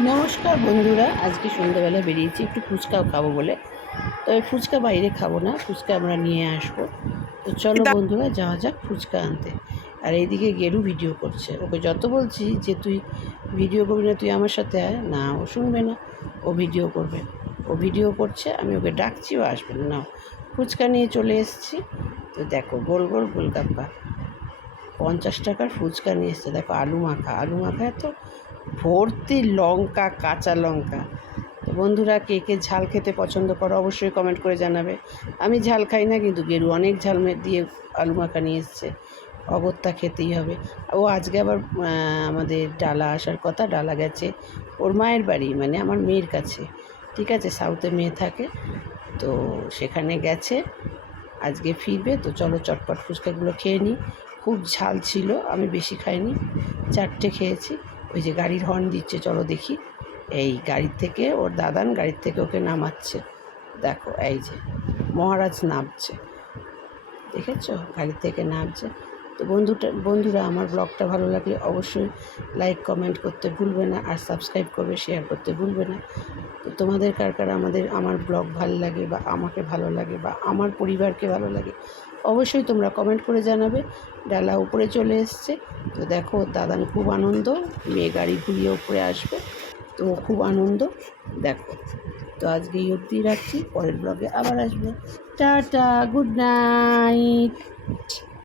নমস্কার বন্ধুরা আজকে সন্ধ্যাবেলা বেরিয়েছি একটু ফুচকাও খাব বলে। তবে ফুচকা বাইরে খাব না ফুচকা আমরা নিয়ে আসব। তো চলো বন্ধুরা যাওয়া যাক ফুচকা আনতে। আর এইদিকে গেরু ভিডিও করছে। ওকে যত বলছি যে তুই ভিডিও করবি না তুই আমার সাথে আয়। না ও শুনবে না ও ভিডিও করবে। ও ভিডিও করছে আমি ওকে ডাকছি ও আসবে না। ফুচকা নিয়ে চলে এসেছি। তো দেখো গোল গোল গোলগাপ্পা। পঞ্চাশ টাকার ফুচকা নিয়ে এসছে। দেখো আলু মাখা। আলু মাখায় তো ভর্তি লঙ্কা, কাঁচা লঙ্কা। বন্ধুরা, কে কে ঝাল খেতে পছন্দ করো অবশ্যই কমেন্ট করে জানাবে। আমি ঝাল খাই না, কিন্তু গেরু অনেক ঝাল দিয়ে আলু মাখা নিয়ে এসছে। অগত্যা খেতেই হবে। ও আজকে আবার আমাদের ডালা আসার কথা, ডালা গেছে ওর মায়ের বাড়ি মানে আমার মেয়ের কাছে। ঠিক আছে সাউথে মেয়ে থাকে, তো সেখানে গেছে, আজকে ফিরবে, তো চলো চটপট ফুচকাগুলো খেয়ে নিই। খুব ঝাল ছিল, আমি বেশি খাইনি, চারটে খেয়েছি। ওই যে গাড়ির হর্ন দিচ্ছে, চলো দেখি। এই গাড়ির থেকে ওর দাদান গাড়ির থেকে ওকে নামাচ্ছে। দেখো, এই যে মহারাজ নামছে। দেখেছ? গাড়ি থেকে নামছে। তো বন্ধুটা, বন্ধুরা, আমার ব্লগটা ভালো লাগলে অবশ্যই লাইক, কমেন্ট করতে ভুলবে না আর সাবস্ক্রাইব করবে, শেয়ার করতে ভুলবে না। তো তোমাদের কার কার আমাদের, আমার ব্লগ ভালো লাগে বা আমাকে ভালো লাগে বা আমার পরিবারকে ভালো লাগে, অবশ্যই তোমরা কমেন্ট করে জানাবে। ডালা উপরে চলে এসছে। তো দেখো, দাদান খুব আনন্দ, মেয়ে গাড়ি ঘুরিয়ে উপরে আসবে, তো খুব আনন্দ। দেখো, তো আজকে এই রাখছি, পরের ব্লগে আবার আসব। Tata, good night.